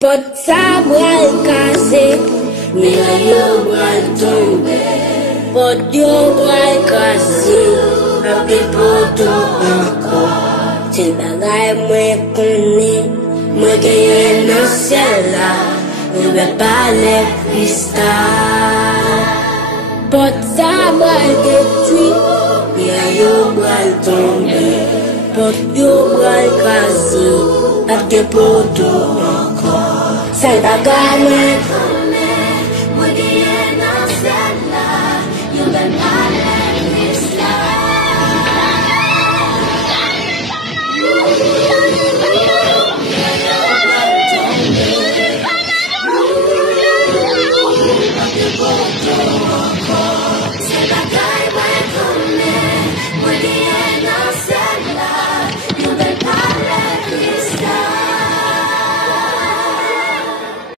Pot sa bral kase, miya yo bral tombe. Pot yo bral kase, api poto anko. Til bagay mwen konen, mwen genye nan sel la, mwen be pale krista. Pot sa bral detwi, miya yo bral tombe. Pot yo bral kase, api poto anko. Say bagay mwen